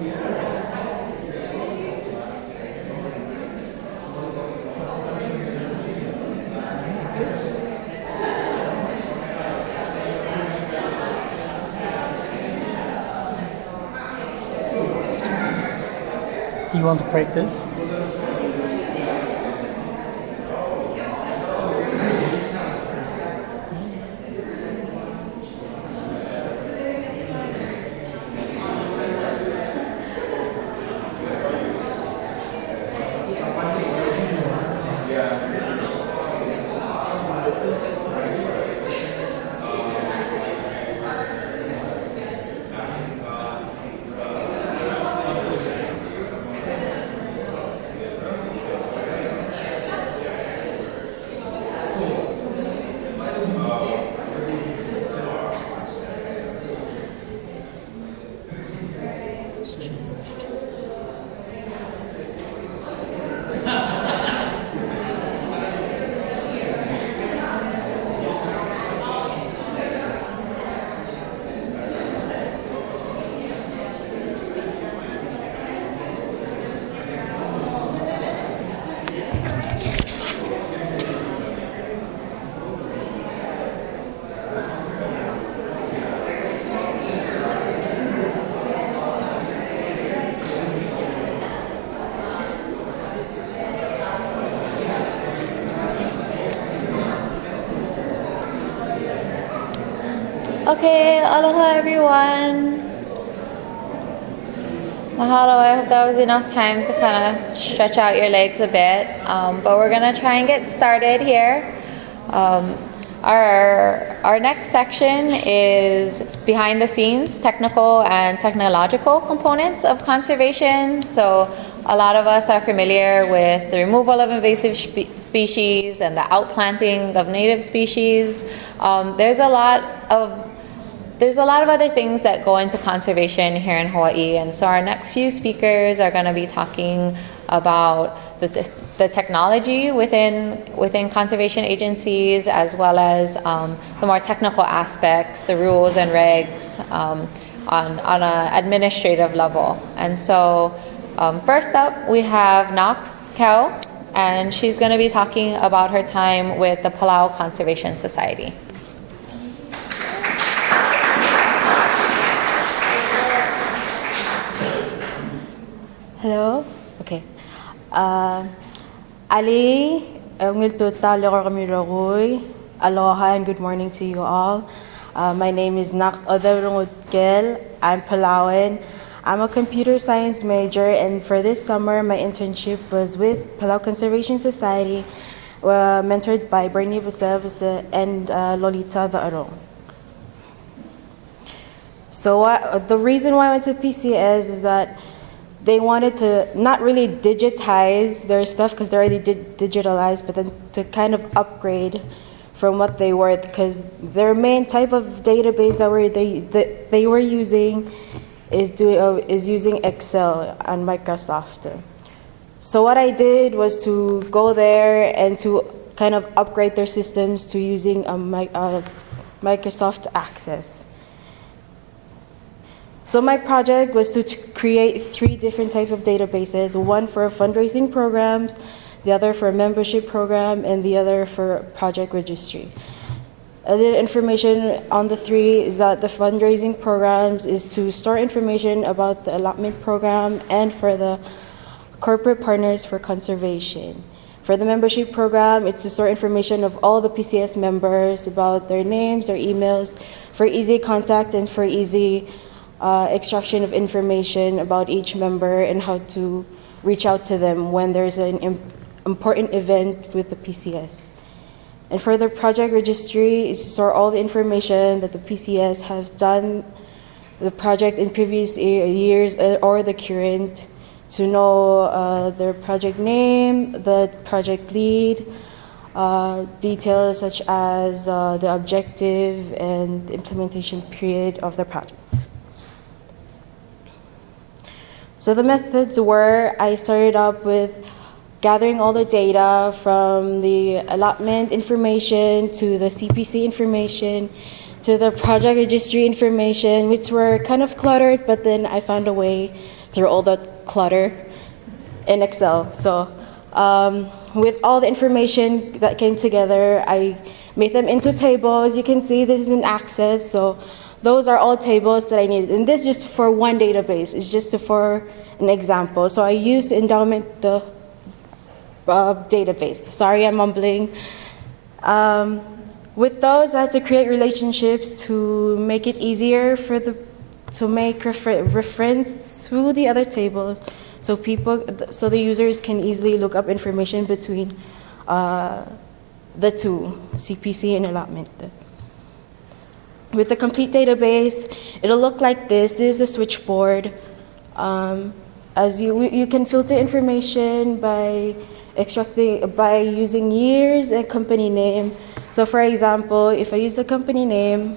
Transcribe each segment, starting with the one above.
Do you want to break this? Okay, aloha everyone. Mahalo, I hope that was enough time to kind of stretch out your legs a bit. But we're gonna try and get started here. Our next section is behind the scenes, technical and technological components of conservation. So a lot of us are familiar with the removal of invasive species and the outplanting of native species. There's a lot of other things that go into conservation here in Hawaii, and so our next few speakers are going to be talking about the technology within conservation agencies, as well as the more technical aspects, the rules and regs on an administrative level. And so first up, we have Knox Kell, and she's going to be talking about her time with the Palau Conservation Society. Hello. Okay. Ali, aloha and good morning to you all. My name is Nax Odavrungutkel. I'm Palauan. I'm a computer science major, and for this summer, my internship was with Palau Conservation Society, mentored by Bernie Vasa and Lolita the Arong. So the reason why I went to PCS is that they wanted to not really digitize their stuff because they're already digitalized, but then to kind of upgrade from what they were, because their main type of database that they were using is using Excel and Microsoft. So what I did was to go there and to kind of upgrade their systems to using Microsoft Access. So my project was to create 3 different types of databases, one for fundraising programs, the other for a membership program, and the other for project registry. The information on the 3 is that the fundraising programs is to store information about the allotment program and for the corporate partners for conservation. For the membership program, it's to store information of all the PCS members about their names, their emails, for easy contact and for easy extraction of information about each member and how to reach out to them when there's an important event with the PCS. And for the project registry is to store all the information that the PCS have done the project in previous years or the current, to know their project name, the project lead, details such as the objective and implementation period of the project. So the methods were, I started up with gathering all the data from the allotment information to the CPC information to the project registry information, which were kind of cluttered, but then I found a way through all the clutter in Excel. So with all the information that came together, I made them into tables. You can see this is an Access. So those are all tables that I needed. And this is just for one database. It's just for an example. So I used endowment database. Sorry, I'm mumbling. With those, I had to create relationships to make it easier to make reference to the other tables, so the users can easily look up information between the two, CPC and allotment. With the complete database, it'll look like this. This is the switchboard. As you can filter information by using years and company name. So for example, if I use the company name,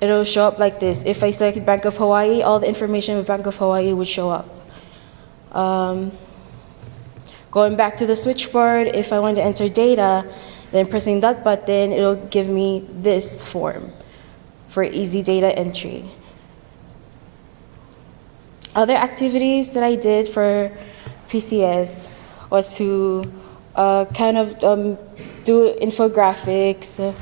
it'll show up like this. If I select Bank of Hawaii, all the information of Bank of Hawaii would show up. Going back to the switchboard, if I want to enter data, then pressing that button, it'll give me this form for easy data entry. Other activities that I did for PCS was to do infographics,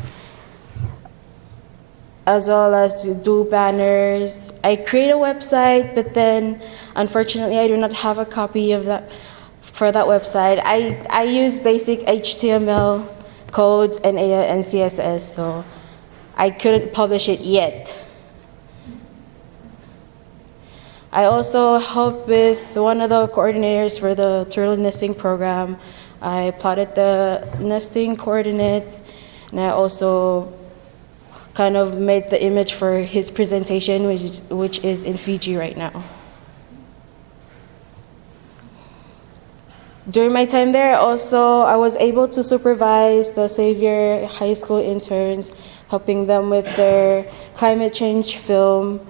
as well as to do banners. I create a website, but then unfortunately I do not have a copy of that for that website. I use basic HTML codes and CSS, so I couldn't publish it yet. I also helped with one of the coordinators for the turtle nesting program. I plotted the nesting coordinates, and I also kind of made the image for his presentation, which is in Fiji right now. During my time there, I was able to supervise the Xavier High School interns, helping them with their climate change film.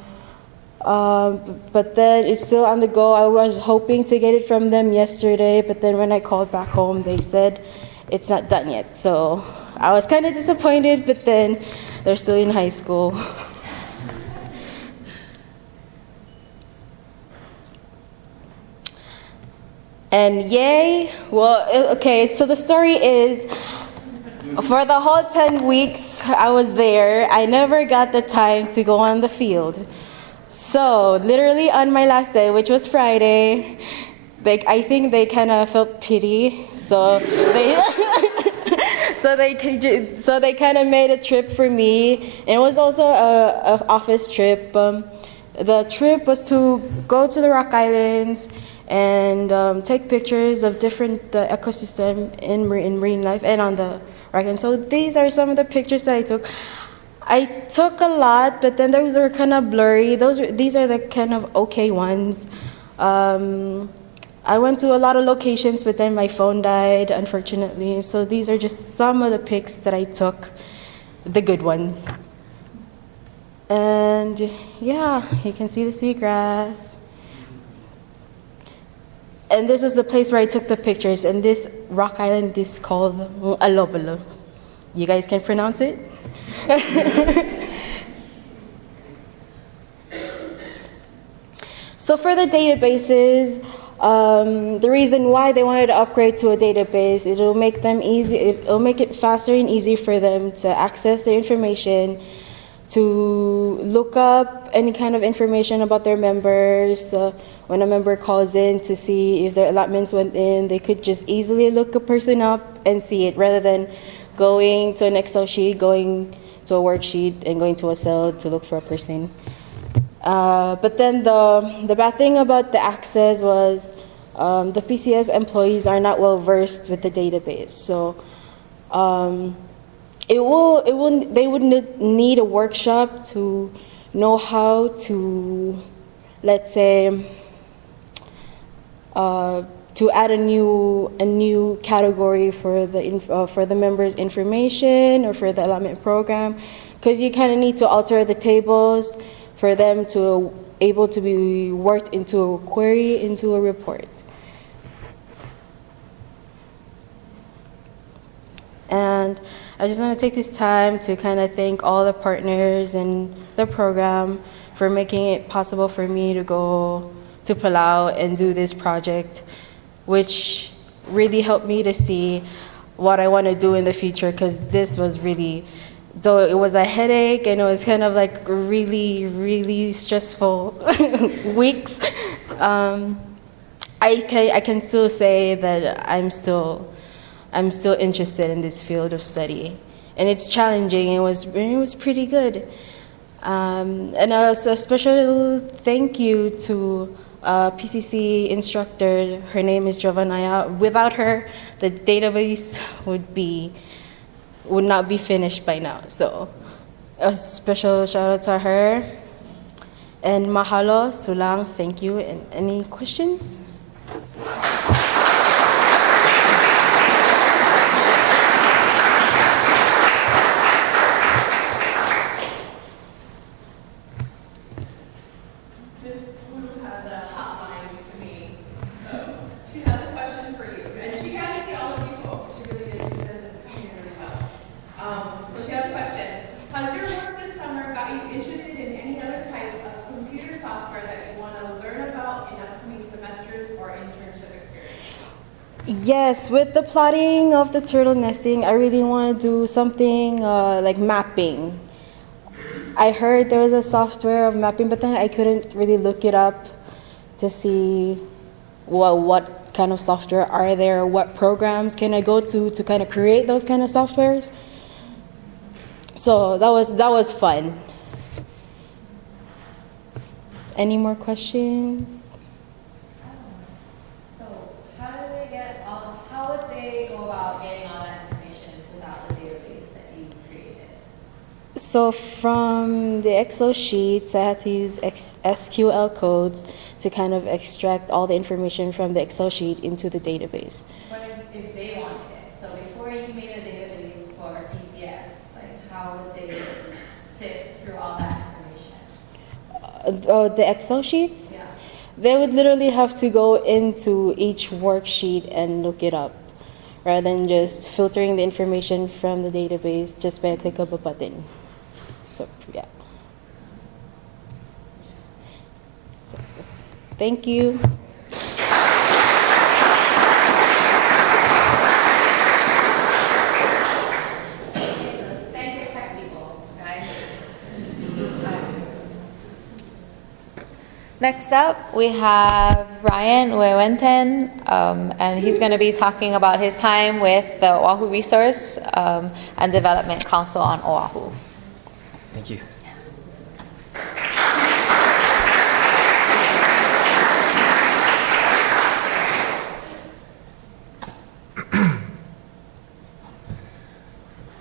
But then it's still on the go. I was hoping to get it from them yesterday, but then when I called back home, they said it's not done yet. So I was kind of disappointed, but then they're still in high school. And yay, well, okay, so the story is, for the whole 10 weeks I was there, I never got the time to go on the field. So literally on my last day, which was Friday, I think they kind of felt pity, so they so they kind of made a trip for me. And it was also an office trip. The trip was to go to the Rock Islands and take pictures of different ecosystem in marine life and on the Rock Island. So these are some of the pictures that I took. I took a lot, but then those were kind of blurry. These are the kind of okay ones. I went to a lot of locations, but then my phone died, unfortunately. So these are just some of the pics that I took, the good ones. And yeah, you can see the seagrass. And this was the place where I took the pictures. And this rock island is called Alobalo. You guys can pronounce it? So for the databases, the reason why they wanted to upgrade to a database, it'll make it faster and easy for them to access their information, to look up any kind of information about their members. When a member calls in to see if their allotments went in, they could just easily look a person up and see it, rather than going to an Excel sheet, going to a worksheet, and going to a cell to look for a person. But then the bad thing about the access was the PCS employees are not well versed with the database. So they would need a workshop to know how to, let's say, to add a new category for the members' information or for the allotment program, because you kind of need to alter the tables for them to able to be worked into a query, into a report. And I just want to take this time to kind of thank all the partners in the program for making it possible for me to go to Palau and do this project, which really helped me to see what I want to do in the future, because this was really, though it was a headache and it was kind of like really, really stressful weeks, I can still say that I'm still interested in this field of study. And it's challenging, it was pretty good. And also a special thank you to PCC instructor. Her name is Giovanna. Without her, the database would not be finished by now. So a special shout out to her. And mahalo, sulang, thank you. And any questions? Yes, with the plotting of the turtle nesting, I really want to do something like mapping. I heard there was a software of mapping, but then I couldn't really look it up to see what kind of software are there, what programs can I go to kind of create those kind of softwares. So that was fun. Any more questions? How would they go about getting all that information without the database that you created? So from the Excel sheets, I had to use SQL codes to kind of extract all the information from the Excel sheet into the database. But if they wanted it, so before you made a database for PCS, like how would they sift through all that information? The Excel sheets? Yeah. They would literally have to go into each worksheet and look it up, rather than just filtering the information from the database just by a click of a button. So, yeah. So, thank you. Next up, we have Ryan Uewenten, and he's going to be talking about his time with the Oahu Resource and Development Council on Oahu. Thank you.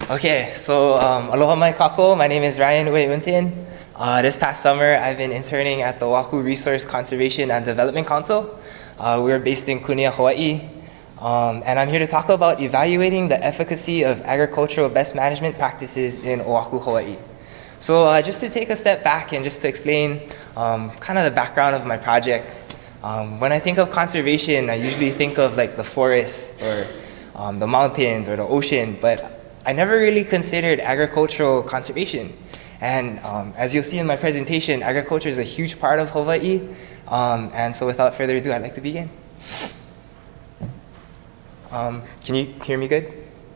Okay, so aloha mai kako. My name is Ryan Uewenten. This past summer, I've been interning at the Oahu Resource Conservation and Development Council. We're based in Kunia, Hawaii. And I'm here to talk about evaluating the efficacy of agricultural best management practices in Oahu, Hawaii. So just to take a step back and just to explain kind of the background of my project. When I think of conservation, I usually think of like the forest or the mountains or the ocean, but I never really considered agricultural conservation. And as you'll see in my presentation, agriculture is a huge part of Hawaii. And so without further ado, I'd like to begin. Can you hear me good?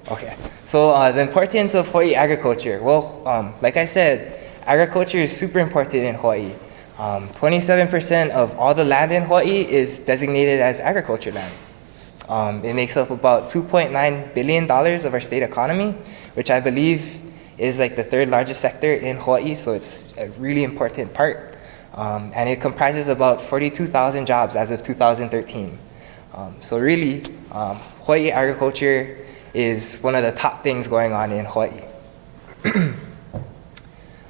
Okay. So the importance of Hawaii agriculture. Well, like I said, agriculture is super important in Hawaii. 27% of all the land in Hawaii is designated as agriculture land. It makes up about $2.9 billion of our state economy, which I believe is like the third largest sector in Hawaii, so it's a really important part. And it comprises about 42,000 jobs as of 2013. So really, Hawaii agriculture is one of the top things going on in Hawaii.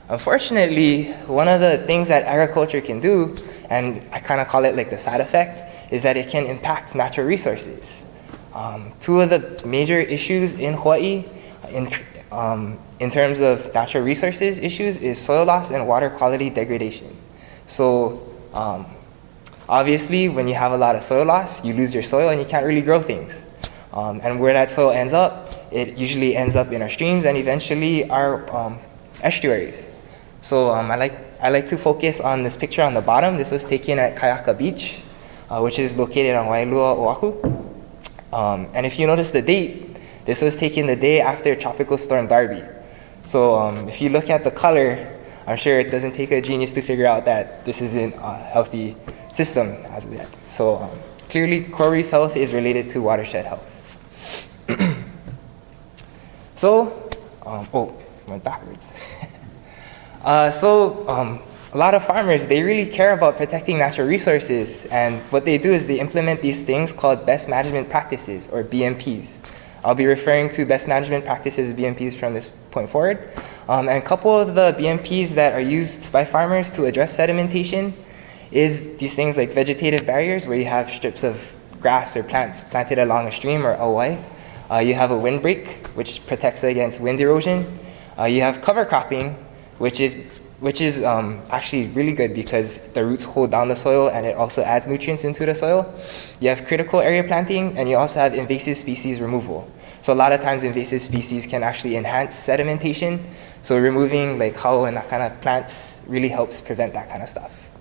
Unfortunately, one of the things that agriculture can do, and I kind of call it like the side effect, is that it can impact natural resources. Two of the major issues in Hawaii in terms of natural resources issues is soil loss and water quality degradation. So obviously, when you have a lot of soil loss, you lose your soil and you can't really grow things. And where that soil ends up, it usually ends up in our streams and eventually our estuaries. So I like I like to focus on this picture on the bottom. This was taken at Kayaka Beach, which is located on Wailua, Oahu. And if you notice the date, this was taken the day after Tropical Storm Darby. So if you look at the color, I'm sure it doesn't take a genius to figure out that this isn't a healthy system as of yet. So clearly, coral reef health is related to watershed health. Went backwards. A lot of farmers, they really care about protecting natural resources, and what they do is they implement these things called best management practices, or BMPs. I'll be referring to best management practices, BMPs, from this point forward. And a couple of the BMPs that are used by farmers to address sedimentation is these things like vegetative barriers, where you have strips of grass or plants planted along a stream or awai. You have a windbreak, which protects against wind erosion. You have cover cropping, which is actually really good because the roots hold down the soil and it also adds nutrients into the soil. You have critical area planting, and you also have invasive species removal. So a lot of times invasive species can actually enhance sedimentation. So removing like hau and that kind of plants really helps prevent that kind of stuff.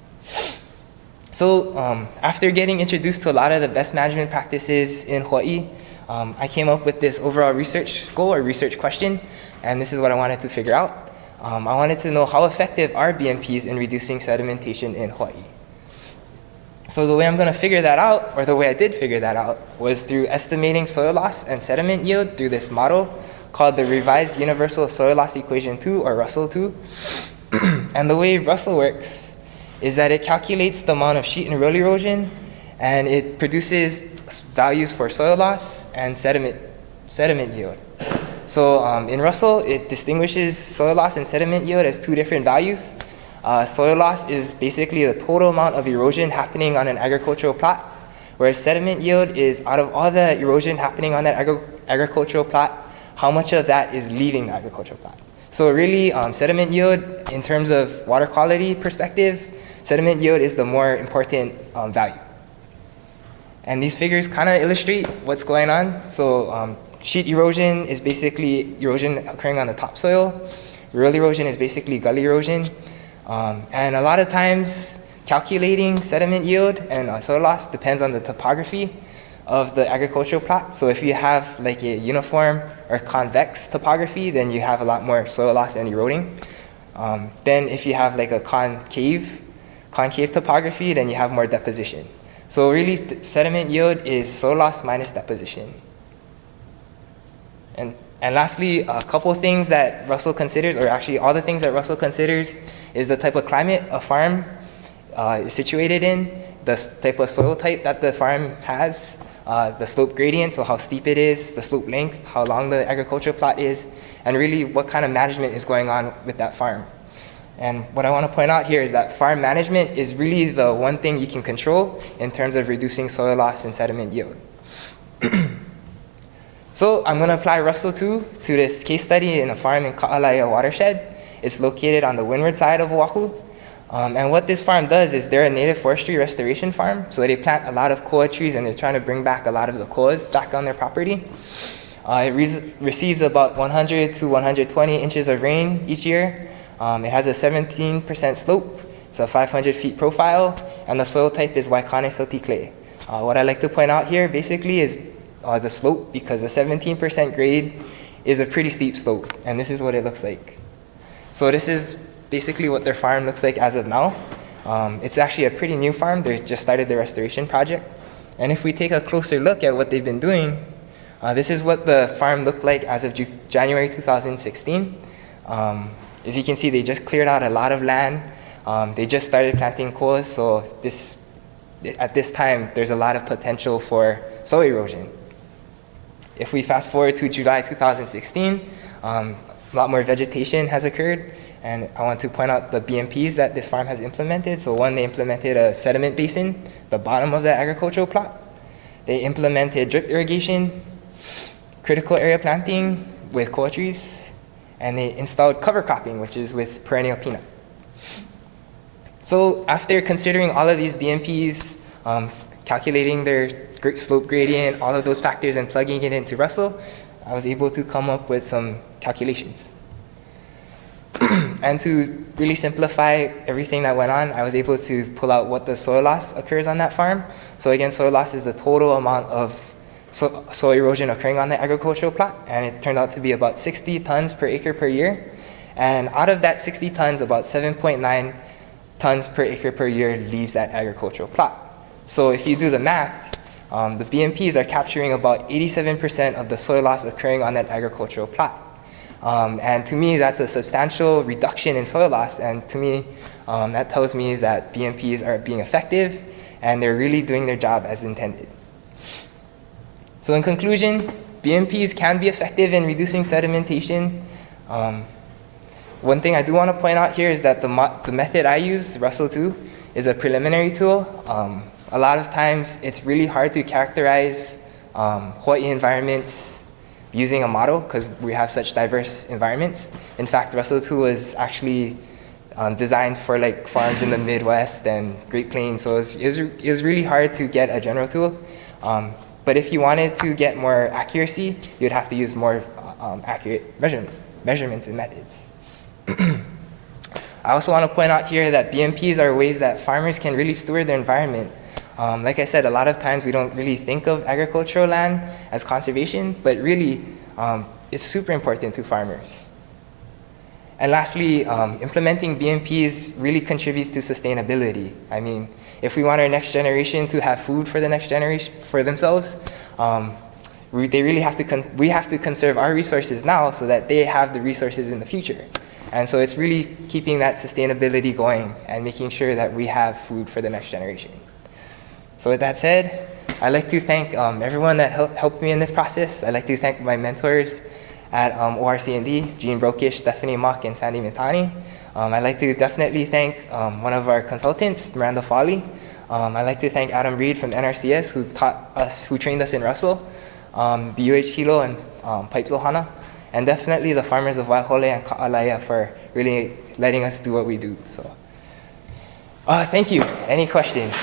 So after getting introduced to a lot of the best management practices in Hawaii, I came up with this overall research goal or research question, and this is what I wanted to figure out. I wanted to know how effective are BMPs in reducing sedimentation in Hawaii. So the way I'm going to figure that out, or the way I did figure that out, was through estimating soil loss and sediment yield through this model called the Revised Universal Soil Loss Equation 2, or Russell 2. And the way Russell works is that it calculates the amount of sheet and roll erosion, and it produces values for soil loss and sediment yield. So in Russell, it distinguishes soil loss and sediment yield as two different values. Soil loss is basically the total amount of erosion happening on an agricultural plot, whereas sediment yield is out of all the erosion happening on that agricultural plot, how much of that is leaving the agricultural plot. So really, sediment yield, in terms of water quality perspective, sediment yield is the more important value. And these figures kind of illustrate what's going on. So sheet erosion is basically erosion occurring on the topsoil. Roll erosion is basically gully erosion. And a lot of times, calculating sediment yield and soil loss depends on the topography of the agricultural plot. So if you have like a uniform or convex topography, then you have a lot more soil loss and eroding. Then if you have like a concave topography, then you have more deposition. So really, sediment yield is soil loss minus deposition. And lastly, a couple of things that Russell considers, or actually all the things that Russell considers, is the type of climate a farm is situated in, the type of soil type that the farm has, the slope gradient, so how steep it is, the slope length, how long the agricultural plot is, and really what kind of management is going on with that farm. And what I want to point out here is that farm management is really the one thing you can control in terms of reducing soil loss and sediment yield. So I'm going to apply Russell 2 to this case study in a farm in Ka'alaia watershed. It's located on the windward side of Oahu. And what this farm does is they're a native forestry restoration farm. So they plant a lot of koa trees, and they're trying to bring back a lot of the koas back on their property. It receives about 100 to 120 inches of rain each year. It has a 17% slope. It's a 500 feet profile, and the soil type is Waikane silty clay. What I like to point out here basically is the slope, because a 17% grade is a pretty steep slope, and this is what it looks like. So this is basically what their farm looks like as of now. It's actually a pretty new farm. They just started the restoration project. And if we take a closer look at what they've been doing, this is what the farm looked like as of January 2016. As you can see, they just cleared out a lot of land. They just started planting koas, so at this time, there's a lot of potential for soil erosion. If we fast forward to July 2016, a lot more vegetation has occurred, and I want to point out the BMPs that this farm has implemented. So one, they implemented a sediment basin, the bottom of the agricultural plot. They implemented drip irrigation, critical area planting with koa trees, and they installed cover cropping, which is with perennial peanut. So after considering all of these BMPs, calculating their slope gradient, all of those factors, and plugging it into Russell, I was able to come up with some calculations. And to really simplify everything that went on, I was able to pull out what the soil loss occurs on that farm. So again, soil loss is the total amount of soil erosion occurring on the agricultural plot, and it turned out to be about 60 tons per acre per year. And out of that 60 tons, about 7.9 tons per acre per year leaves that agricultural plot. So if you do the math, the BMPs are capturing about 87% of the soil loss occurring on that agricultural plot. And to me, that's a substantial reduction in soil loss, and to me, that tells me that BMPs are being effective and they're really doing their job as intended. So in conclusion, BMPs can be effective in reducing sedimentation. One thing I do want to point out here is that the method I use, Russell 2, is a preliminary tool. A lot of times it's really hard to characterize Hawai'i environments using a model because we have such diverse environments. In fact, Russell 2 was actually designed for like farms in the Midwest and Great Plains, so it was really hard to get a general tool. But if you wanted to get more accuracy, you'd have to use more accurate measurements and methods. I also want to point out here that BMPs are ways that farmers can really steward their environment. Like I said, a lot of times we don't really think of agricultural land as conservation, but really it's super important to farmers. And lastly, implementing BMPs really contributes to sustainability. I mean, if we want our next generation to have food for the next generation, for themselves, we have to conserve our resources now so that they have the resources in the future. And so it's really keeping that sustainability going and making sure that we have food for the next generation. So with that said, I'd like to thank everyone that helped me in this process. I'd like to thank my mentors at ORC&D, Jean Brokish, Stephanie Mock, and Sandy Mitani. I'd like to definitely thank one of our consultants, Miranda Foley. I'd like to thank Adam Reed from NRCS, who trained us in Russell, the UH Hilo and Pipes Ohana, and definitely the farmers of Waihole and Ka'alaia for really letting us do what we do. So, thank you. Any questions?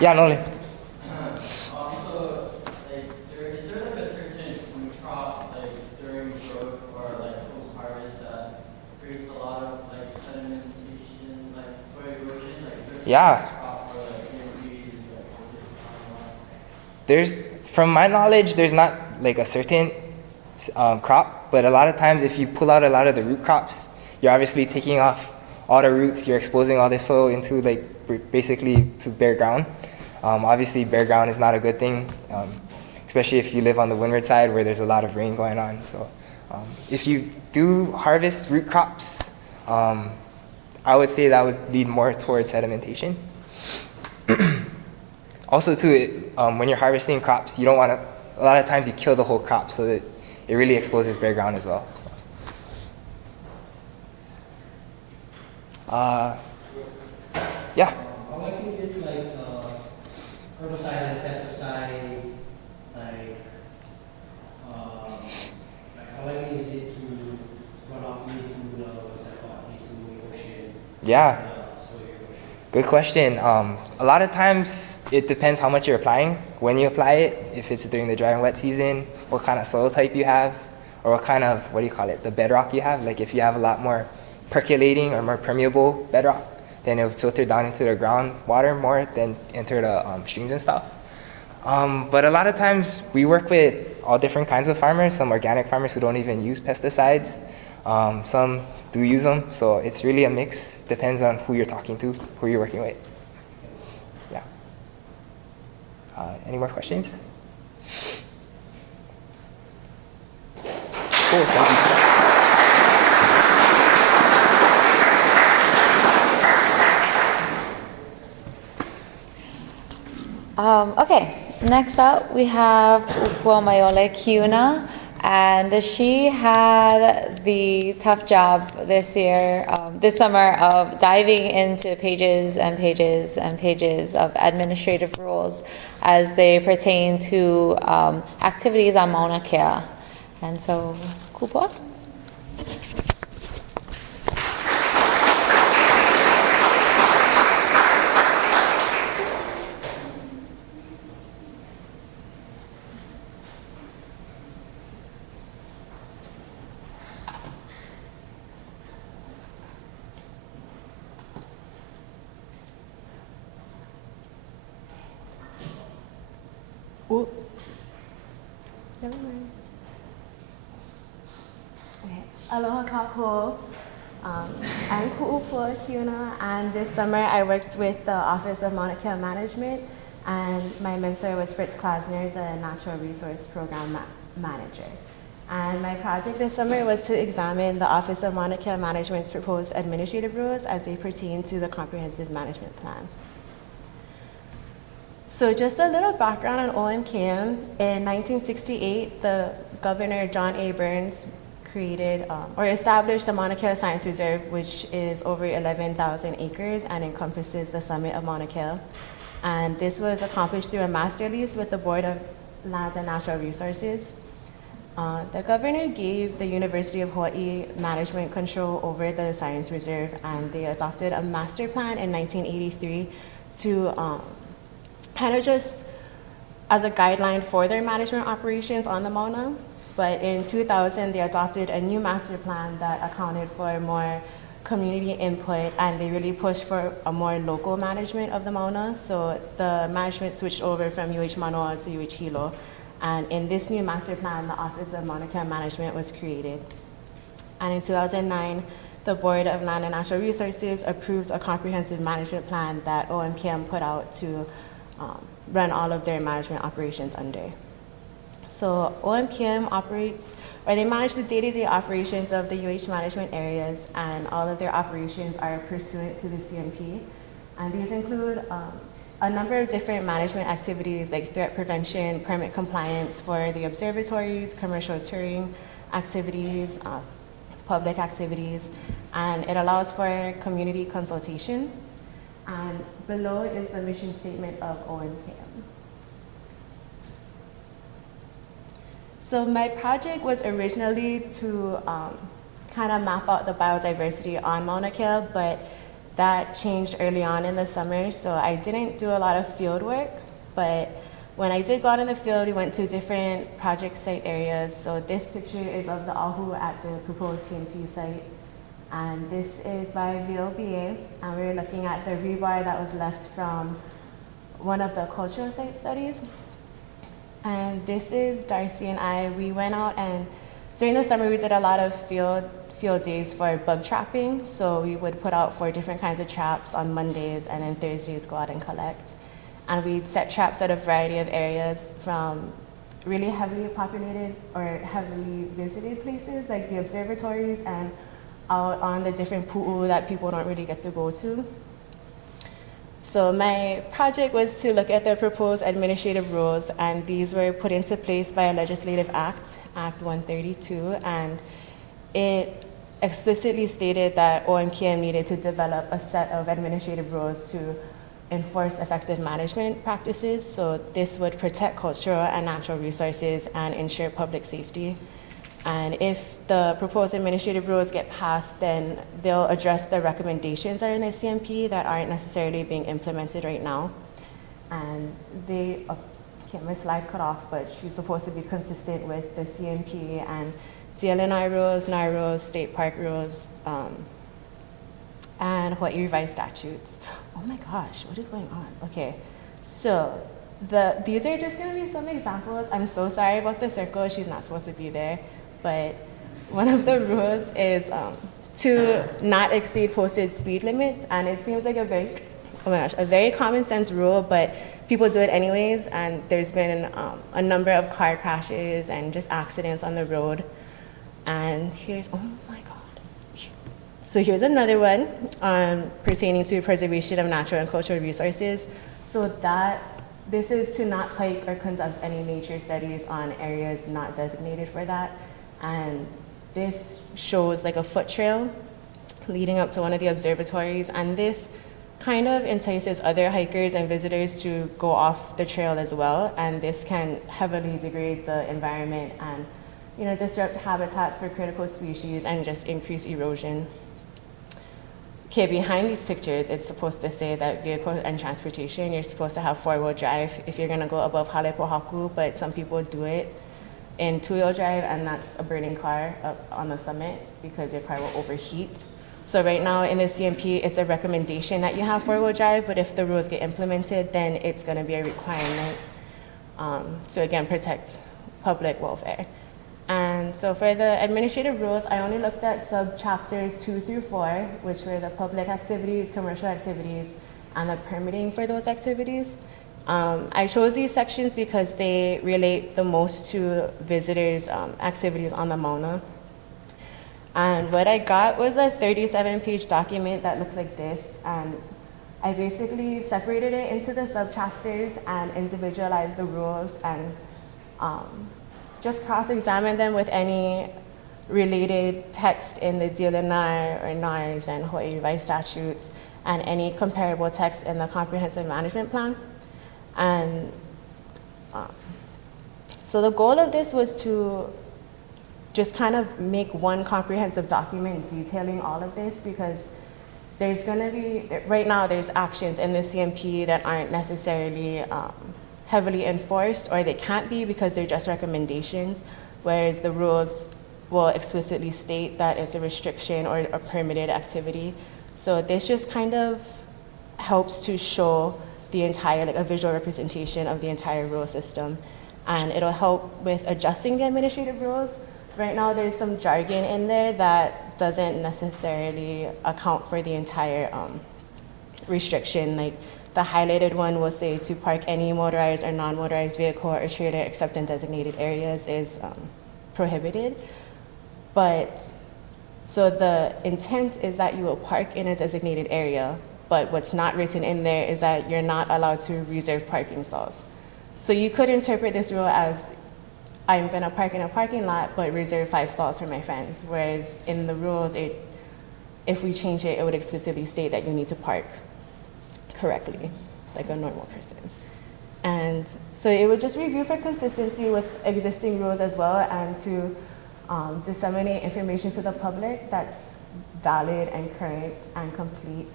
Yeah, Nolan. Also, is there a certain food crop during growth or post-harvest that creates a lot of sedimentation, soil erosion? Yeah. Crop or BMPs From my knowledge, there's not a certain crop, but a lot of times if you pull out a lot of the root crops, you're obviously taking off all the roots, you're exposing all the soil into basically to bare ground. Obviously bare ground is not a good thing, especially if you live on the windward side where there's a lot of rain going on. So if you do harvest root crops, I would say that would lead more towards sedimentation. Also too, when you're harvesting crops, you don't want to, a lot of times you kill the whole crop so that it really exposes bare ground as well. So. Yeah. How likely is herbicide and pesticide, how likely is it to run off into the ocean? Yeah. Good question. A lot of times it depends how much you're applying, when you apply it, if it's during the dry and wet season, what kind of soil type you have, or what kind of, the bedrock you have. Like if you have a lot more percolating or more permeable bedrock, then it'll filter down into the groundwater more than enter the streams and stuff. But a lot of times we work with all different kinds of farmers, some organic farmers who don't even use pesticides, some do use them, so it's really a mix, depends on who you're talking to, who you're working with. Yeah. Any more questions? Cool, thank you. Okay, next up we have Ufua Mayole Kiuna, and she had the tough job this summer of diving into pages and pages and pages of administrative rules as they pertain to activities on Mauna Kea. And so, Kupua? Oh, never mind. Okay. Aloha kako. I'm Ku'upo Kiuna, and this summer I worked with the Office of Mauna Kea Management, and my mentor was Fritz Klasner, the Natural Resource Program Manager. And my project this summer was to examine the Office of Mauna Kea Management's proposed administrative rules as they pertain to the Comprehensive Management Plan. So just a little background on OMKM. In 1968, the Governor John A. Burns created or established the Mauna Kea Science Reserve, which is over 11,000 acres and encompasses the summit of Mauna Kea. And this was accomplished through a master lease with the Board of Lands and Natural Resources. The governor gave the University of Hawaii management control over the Science Reserve, and they adopted a master plan in 1983 to kind of just as a guideline for their management operations on the Mauna. But in 2000, they adopted a new master plan that accounted for more community input, and they really pushed for a more local management of the Mauna. So the management switched over from UH Manoa to UH Hilo. And in this new master plan, the Office of Mauna Kea Management was created. And in 2009, the Board of Land and Natural Resources approved a comprehensive management plan that OMKM put out to run all of their management operations under. So OMKM operates, or they manage the day-to-day operations of the UH management areas, and all of their operations are pursuant to the CMP. And these include a number of different management activities like threat prevention, permit compliance for the observatories, commercial touring activities, public activities, and it allows for community consultation. And below is the mission statement of OMKM. So my project was originally to kind of map out the biodiversity on Mauna Kea, but that changed early on in the summer, so I didn't do a lot of field work. But when I did go out in the field, we went to different project site areas. So this picture is of the ahu at the proposed TNT site. And this is by VLBA, and we were looking at the rebar that was left from one of the cultural site studies. And this is Darcy and I. We went out, and during the summer we did a lot of field days for bug trapping. So we would put out 4 different kinds of traps on Mondays, and then Thursdays go out and collect. And we'd set traps at a variety of areas, from really heavily populated or heavily visited places like the observatories, and out on the different pu'u that people don't really get to go to. So my project was to look at the proposed administrative rules, and these were put into place by a legislative act, Act 132, and it explicitly stated that OMKM needed to develop a set of administrative rules to enforce effective management practices. So this would protect cultural and natural resources and ensure public safety. And if the proposed administrative rules get passed, then they'll address the recommendations that are in the CMP that aren't necessarily being implemented right now. And they, okay, my slide cut off, but she's supposed to be consistent with the CMP and DLNI rules, NAR rules, state park rules, and Hawaii revised statutes. Oh my gosh, what is going on? Okay, so these are just gonna be some examples. I'm so sorry about the circle, she's not supposed to be there, but one of the rules is to not exceed posted speed limits, and it seems like a very common sense rule, but people do it anyways, and there's been a number of car crashes and just accidents on the road. And here's, oh my God. So here's another one pertaining to preservation of natural and cultural resources. So this is to not hike or conduct any nature studies on areas not designated for that. And this shows like a foot trail leading up to one of the observatories. And this kind of entices other hikers and visitors to go off the trail as well. And this can heavily degrade the environment and disrupt habitats for critical species and just increase erosion. Okay, behind these pictures, it's supposed to say that vehicle and transportation, you're supposed to have 4-wheel drive if you're gonna go above Hale Pohaku, but some people do it in 2-wheel drive, and that's a burning car up on the summit because your car will overheat. So right now in the CMP, it's a recommendation that you have 4-wheel drive, but if the rules get implemented, then it's gonna be a requirement. to again protect public welfare. And so for the administrative rules, I only looked at sub-chapters 2 through 4, which were the public activities, commercial activities, and the permitting for those activities. I chose these sections because they relate the most to visitors' activities on the Mauna. And what I got was a 37-page document that looks like this. And I basically separated it into the sub-chapters and individualized the rules and just cross-examine them with any related text in the DLNR or NARS and Hawaii Revised Statutes and any comparable text in the Comprehensive Management Plan. And so the goal of this was to just kind of make one comprehensive document detailing all of this, because there's going to be, right now there's actions in the CMP that aren't necessarily heavily enforced, or they can't be because they're just recommendations, whereas the rules will explicitly state that it's a restriction or a permitted activity. So this just kind of helps to show the entire, like a visual representation of the entire rule system. And it'll help with adjusting the administrative rules. Right now there's some jargon in there that doesn't necessarily account for the entire restriction. Like the highlighted one will say to park any motorized or non-motorized vehicle or trailer except in designated areas is prohibited. But so the intent is that you will park in a designated area, but what's not written in there is that you're not allowed to reserve parking stalls. So you could interpret this rule as I'm gonna park in a parking lot, but reserve 5 stalls for my friends. Whereas in the rules, if we change it, it would explicitly state that you need to park correctly, like a normal person. And so it would just review for consistency with existing rules as well, and to disseminate information to the public that's valid and current and complete.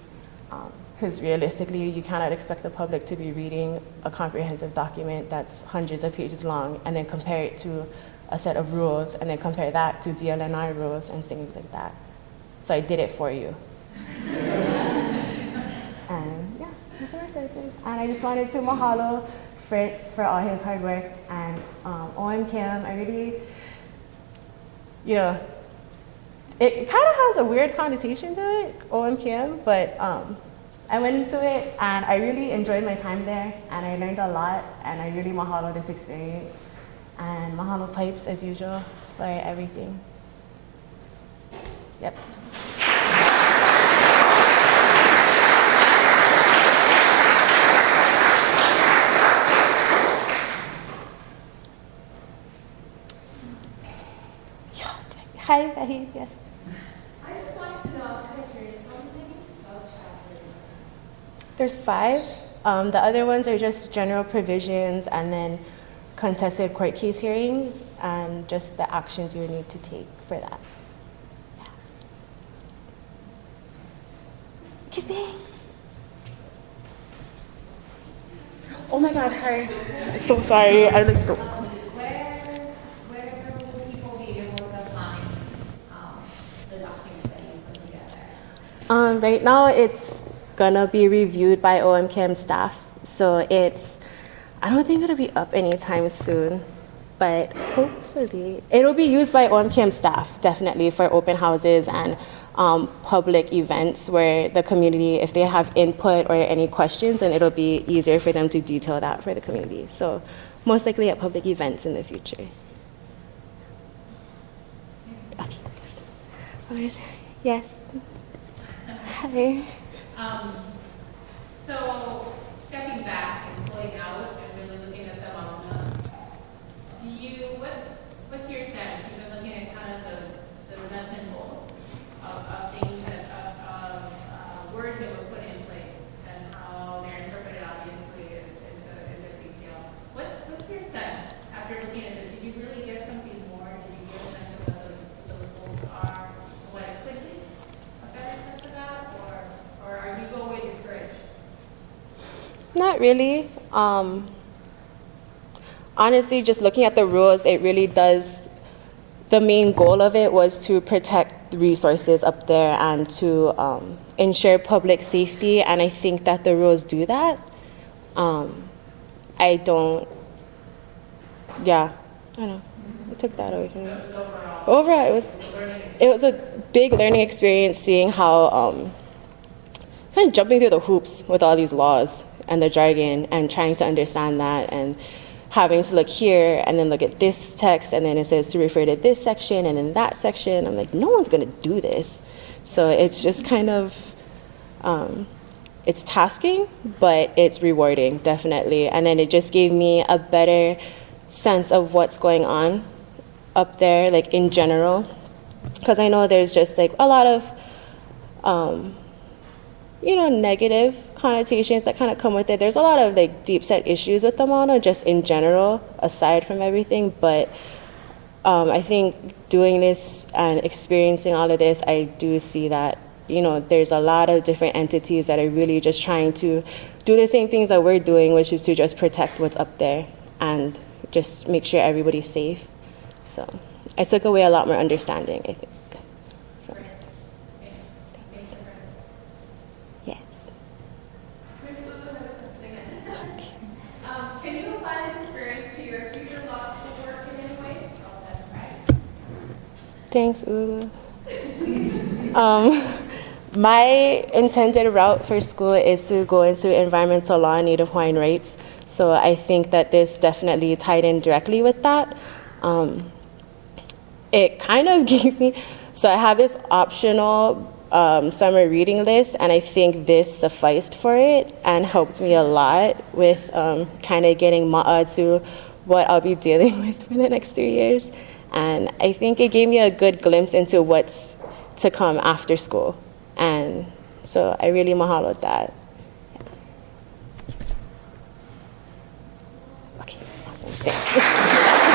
Because realistically, you cannot expect the public to be reading a comprehensive document that's hundreds of pages long and then compare it to a set of rules and then compare that to DLNR rules and things like that. So I did it for you. And yeah, these are our services. And I just wanted to mahalo Fritz for all his hard work, and OM Kim, I really, you know, it kind of has a weird connotation to it, OM Kim, but I went into it and I really enjoyed my time there, and I learned a lot, and I really mahalo this experience. And mahalo Pipes as usual for everything. Yep. Hi, Becky, yes. I just wanted to know, I was kind of curious, how many sub-chapters are there? There's 5. The other ones are just general provisions and then contested court case hearings and just the actions you would need to take for that. Yeah. Okay, thanks. Oh my God, hi. So sorry, I like the... Where will people be able to find the documents that you put together? Right now, it's gonna be reviewed by OMCAM staff, so I don't think it'll be up anytime soon, but hopefully it'll be used by OMCAM staff, definitely, for open houses and public events where the community, if they have input or any questions, then it'll be easier for them to detail that for the community. So most likely at public events in the future. Okay. All right. Yes. Hi. So stepping back and pulling out and really looking at the Mauna, what's your sense? You've been looking at kind of the nuts and bolts of things of words that were put in place and how they're interpreted. Obviously, is a big deal. What's your sense after looking at this? Did you really get something more? Did you get a sense of what those goals are, what it could be? A better sense of that, or are you go away discouraged? Not really. Honestly, just looking at the rules, it really does, the main goal of it was to protect the resources up there and to ensure public safety, and I think that the rules do that. I don't yeah, I don't know. I took that away from me. Overall, it was a big learning experience seeing how kind of jumping through the hoops with all these laws and the jargon and trying to understand that and having to look here and then look at this text and then it says to refer to this section and then that section. I'm like, no one's gonna do this. So it's just kind of, it's tasking, but it's rewarding, definitely. And then it just gave me a better sense of what's going on up there, like in general. Because I know there's just like a lot of, negative connotations that kind of come with it. There's a lot of like deep set issues with the mono, just in general, aside from everything. But I think doing this and experiencing all of this, I do see that, there's a lot of different entities that are really just trying to do the same things that we're doing, which is to just protect what's up there and just make sure everybody's safe. So I took away a lot more understanding, I think. Yes. Can you apply this experience to your future law school work in any way? Thanks, Ulu. My intended route for school is to go into environmental law and Native Hawaiian rights. So I think that this definitely tied in directly with that. It kind of gave me, so I have this optional summer reading list, and I think this sufficed for it and helped me a lot with kind of getting ma'a to what I'll be dealing with for the next 3 years. And I think it gave me a good glimpse into what's to come after school. And so I really mahaloed that. Okay, awesome, thanks.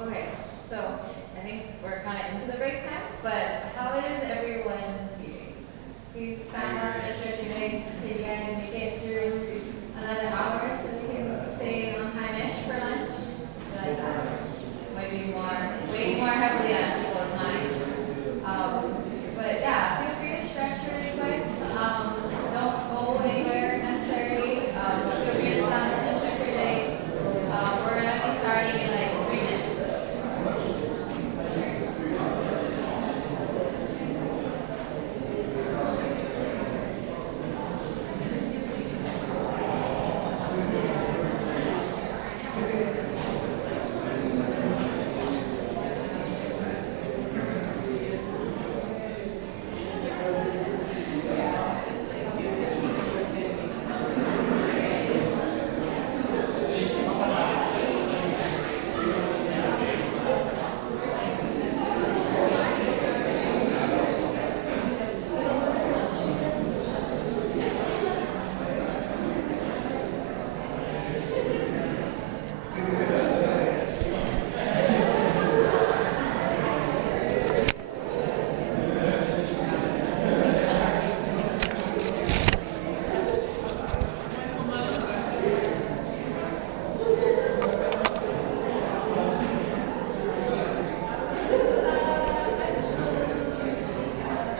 Okay, so I think we're kind of into the break time, but how is everyone feeling? Please sign up and share today so you guys make it through another hour so we can stay on time-ish for lunch. Like that might be way more heavily on people's minds. But yeah, feel free to stretch really quick. Don't go anywhere necessarily. Put your hands down and stretch your legs. We're going to be starting in like 3 minutes.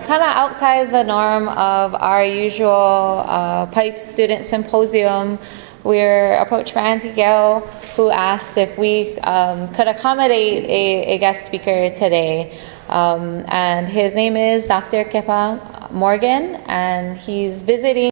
Kind of outside the norm of our usual PIPE student symposium, we're approached by Auntie Gail, who asked if we could accommodate a guest speaker today. And his name is Dr. Kepa Morgan, and he's visiting